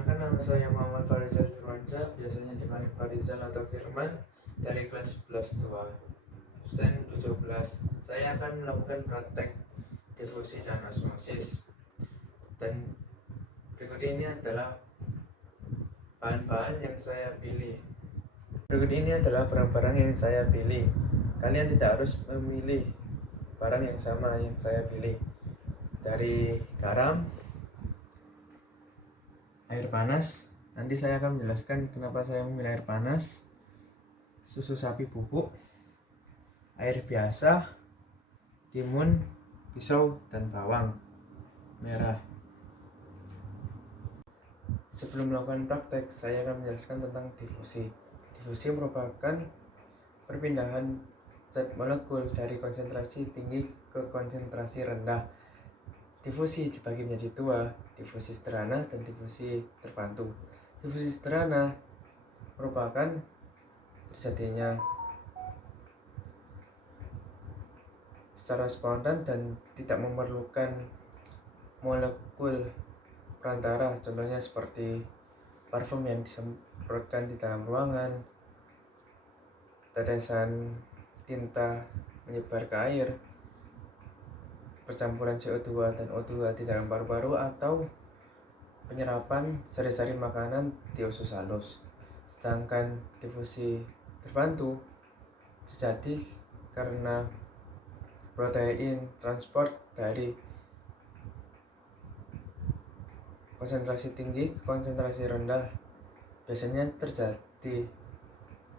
Perkenalkan, nama saya Muhammad Farizal Firmansyah, biasanya dipanggil Farizal atau Firman, dari kelas 11 tua, absen 17. Saya akan melakukan praktek difusi dan osmosis. Dan berikut ini adalah bahan-bahan yang saya pilih. Berikut ini adalah barang-barang yang saya pilih. Kalian tidak harus memilih barang yang sama yang saya pilih. Dari garam, air panas. Nanti saya akan menjelaskan kenapa saya memilih air panas. Susu sapi bubuk, air biasa, timun, pisau, dan bawang merah. Sebelum melakukan praktek, saya akan menjelaskan tentang difusi. Difusi merupakan perpindahan zat molekul dari konsentrasi tinggi ke konsentrasi rendah. Difusi dibagi menjadi dua, difusi sederhana dan difusi terbantu. Difusi sederhana merupakan terjadinya secara spontan dan tidak memerlukan molekul perantara, contohnya seperti parfum yang disemprotkan di dalam ruangan, tetesan tinta menyebar ke air, percampuran CO2 dan O2 di dalam paru-paru, atau penyerapan sari-sari makanan di usus halus. Sedangkan difusi terbantu terjadi karena protein transport dari konsentrasi tinggi ke konsentrasi rendah, biasanya terjadi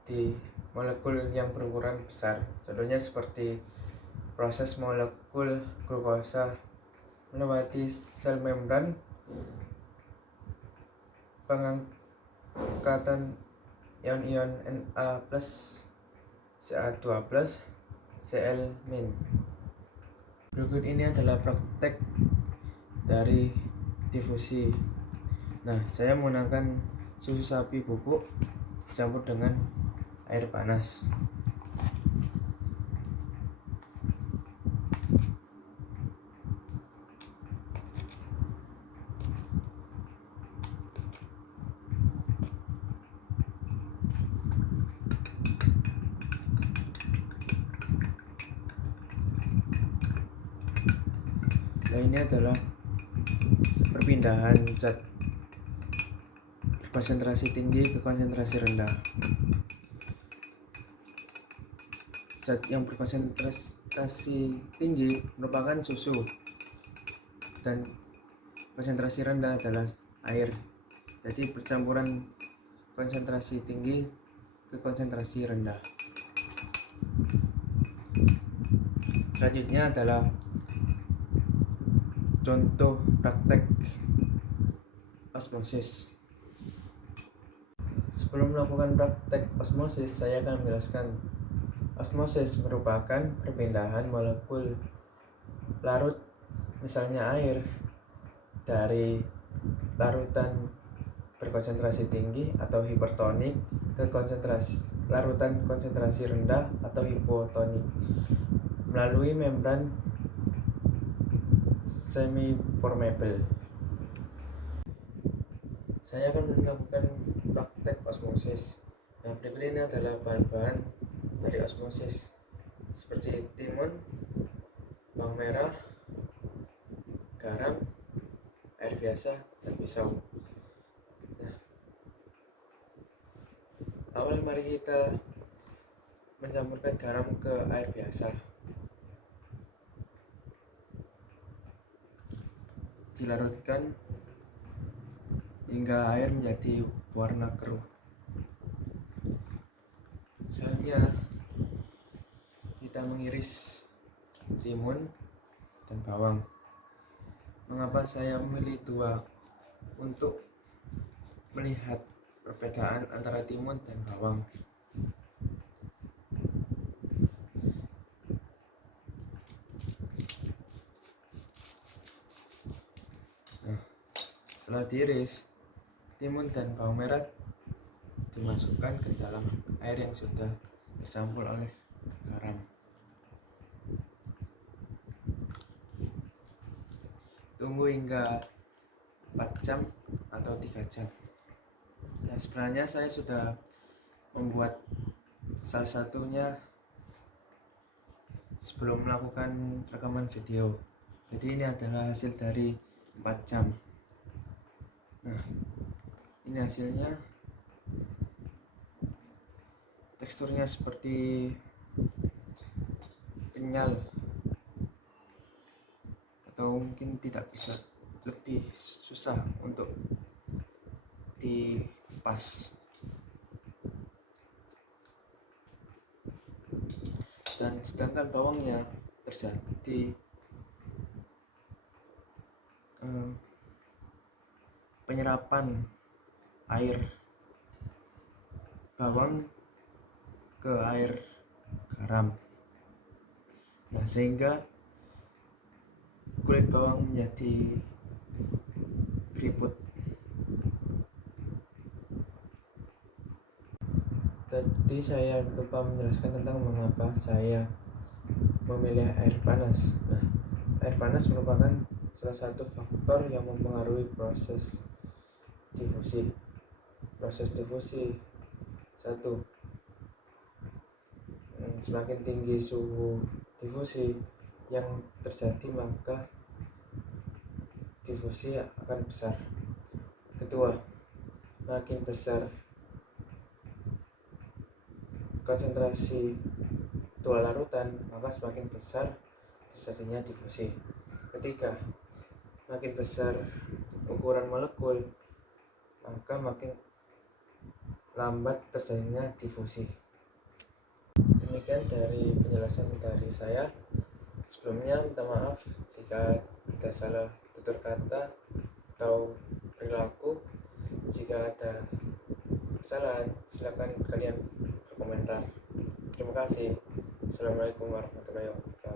di molekul yang berukuran besar. Contohnya seperti proses molekul glukosa melewati sel membran, pengangkatan ion-ion Na+, Ca2+, Cl-. Berikut ini adalah praktek dari difusi. Nah, saya menggunakan susu sapi bubuk dicampur dengan air panas. Nah, ini adalah perpindahan zat konsentrasi tinggi ke konsentrasi rendah. Zat yang berkonsentrasi tinggi merupakan susu dan konsentrasi rendah adalah air. Jadi percampuran konsentrasi tinggi ke konsentrasi rendah. Selanjutnya adalah contoh praktek osmosis. Sebelum melakukan praktek osmosis, saya akan menjelaskan. Osmosis merupakan perpindahan molekul larut, misalnya air, dari larutan berkonsentrasi tinggi atau hipertonik ke larutan konsentrasi rendah atau hipotonik melalui membran semi-permeable. Saya akan melakukan praktek osmosis. Nah, berikut ini adalah bahan-bahan dari osmosis, seperti timun, bawang merah, garam, air biasa, dan pisau. Nah, awal mari kita mencampurkan garam ke air biasa. Dilarutkan hingga air menjadi warna keruh. Selanjutnya kita mengiris timun dan bawang. Mengapa saya memilih dua untuk melihat perbedaan antara timun dan bawang? Nah, setelah diiris, timun dan bawang merah dimasukkan ke dalam air yang sudah tercampur oleh garam. Tunggu hingga 4 jam atau 3 jam. Nah, sebenarnya saya sudah membuat salah satunya sebelum melakukan rekaman video. Jadi ini adalah hasil dari 4 jam. Nah, ini hasilnya. Teksturnya seperti kenyal, atau mungkin tidak bisa, lebih susah untuk dikupas. Dan sedangkan bawangnya terjadi penyerapan air bawang ke air garam. Nah, sehingga kulit bawang menjadi keriput. Tadi saya lupa menjelaskan tentang mengapa saya memilih air panas. Nah, air panas merupakan salah satu faktor yang mempengaruhi proses difusi. Proses difusi satu, semakin tinggi suhu difusi yang terjadi, maka difusi akan besar. Kedua, makin besar konsentrasi dua larutan, maka semakin besar terjadinya difusi. Ketiga, makin besar ukuran molekul, maka makin lambat terjadinya difusi. Demikian dari penjelasan dari saya. Sebelumnya minta maaf jika ada salah tutur kata atau perilaku. Jika ada kesalahan, silakan kalian berkomentar. Terima kasih. Assalamualaikum warahmatullahi wabarakatuh.